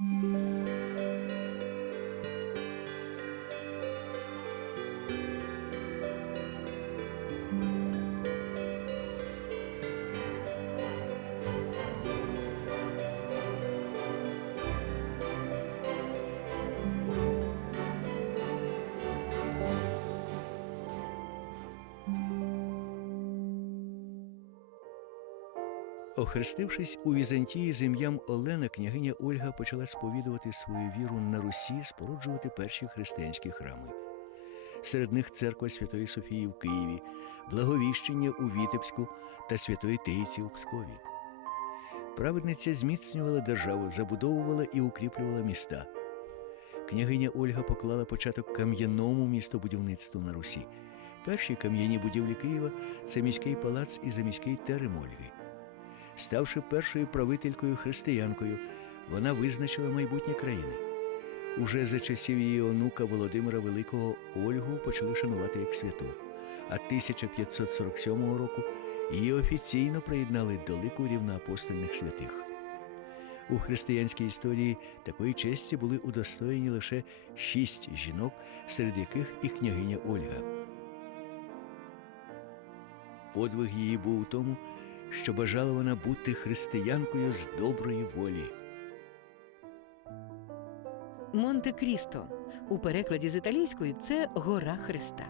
Música Охрестившись у Візантії з ім'ям Олена, княгиня Ольга почала сповідувати свою віру на Русі, споруджувати перші християнські храми. Серед них церква Святої Софії в Києві, Благовіщення у Вітебську та Святої Трійці у Пскові. Праведниця зміцнювала державу, забудовувала і укріплювала міста. Княгиня Ольга поклала початок кам'яному містобудівництву на Русі. Перші кам'яні будівлі Києва це міський палац і заміський терем Ольги. Ставши першою правителькою християнкою, вона визначила майбутнє країни. Уже за часів її онука Володимира Великого Ольгу почали шанувати як святу, а 1547 року її офіційно приєднали до лику рівноапостольних святих. У християнській історії такої честі були удостоєні лише шість жінок, серед яких і княгиня Ольга. Подвиг її був у тому, що бажала вона бути християнкою з доброї волі. Монте-Крісто у перекладі з італійської це гора Христа.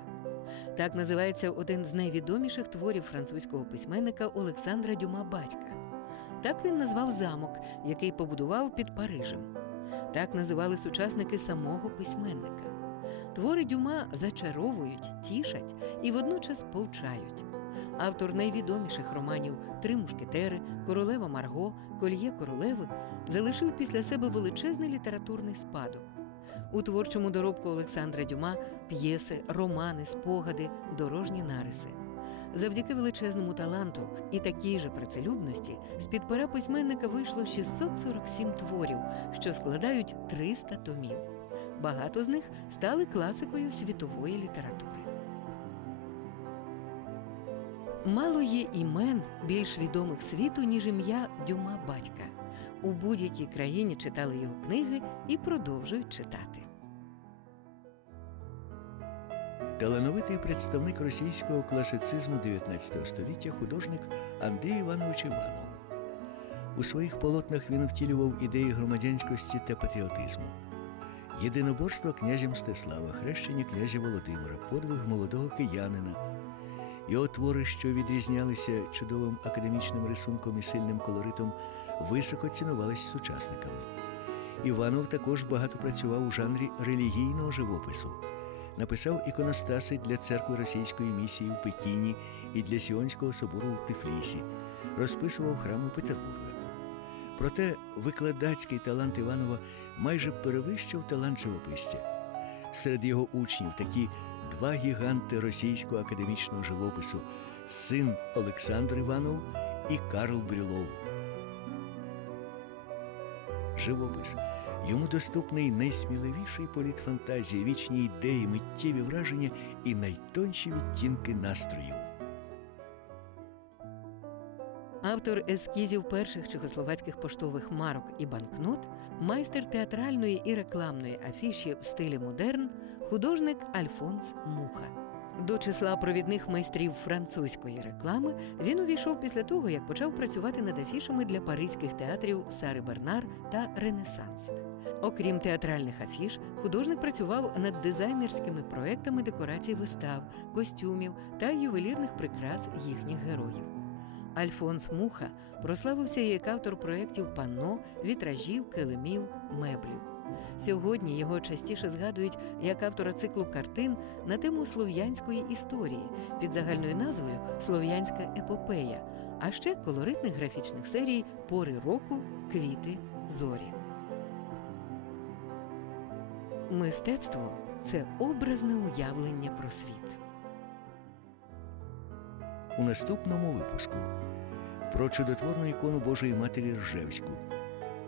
Так називається один з найвідоміших творів французького письменника Олександра Дюма Батька. Так він назвав замок, який побудував під Парижем. Так називали сучасники самого письменника. Твори Дюма зачаровують, тішать і водночас повчають. Автор найвідоміших романів Три мушкетери, Королева Марго, Кольє королеви залишив після себе величезний літературний спадок. У творчому доробку Олександра Дюма п'єси, романи, спогади, дорожні нариси. Завдяки величезному таланту і такій же працелюбності з-під пера письменника вийшло 647 творів, що складають 300 томів. Багато з них стали класикою світової літератури. Мало є імен більш відомих світу, ніж ім'я Дюма батька. У будь-якій країні читали його книги і продовжують читати. Талановитий представник російського класицизму 19 століття художник Андрій Іванович Іванов. У своїх полотнах він втілював ідеї громадянськості та патріотизму. Єдиноборство князя Мстислава, хрещення князя Володимира, подвиг молодого киянина. Його твори, що відрізнялися чудовим академічним рисунком і сильним колоритом, високо цінувались сучасниками. Іванов також багато працював у жанрі релігійного живопису. Написав іконостаси для церкви російської місії в Пекіні і для Сіонського собору в Тифлісі, розписував храми Петербурга. Проте викладацький талант Іванова майже перевищив талант живописця. Серед його учнів такі два гіганти російського академічного живопису син Олександр Іванов і Карл Брюлов. Живопис йому доступний найсміливіший політ фантазії, вічні ідеї, миттєві враження і найтонші відтінки настроїв. Автор ескізів перших чехословацьких поштових марок і банкнот, майстер театральної і рекламної афіші в стилі модерн, художник Альфонс Муха. До числа провідних майстрів французької реклами він увійшов після того, як почав працювати над афішами для паризьких театрів Сари Бернар та Ренесанс. Окрім театральних афіш, художник працював над дизайнерськими проектами декорацій вистав, костюмів та ювелірних прикрас їхніх героїв. Альфонс Муха прославився як автор проєктів панно, вітражів, килимів, меблів. Сьогодні його частіше згадують як автора циклу картин на тему слов'янської історії під загальною назвою Слов'янська епопея, а ще колоритних графічних серій Пори року, квіти, зорі. Мистецтво це образне уявлення про світ. У наступному випуску про чудотворну ікону Божої Матері Ржевську.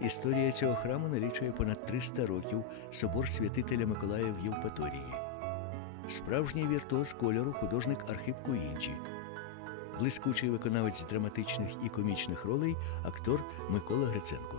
Історія цього храму налічує понад 300 років собор святителя Миколая в Євпаторії. Справжній віртуоз кольору художник Архип Куїнчі. Блискучий виконавець драматичних і комічних ролей актор Микола Гриценко.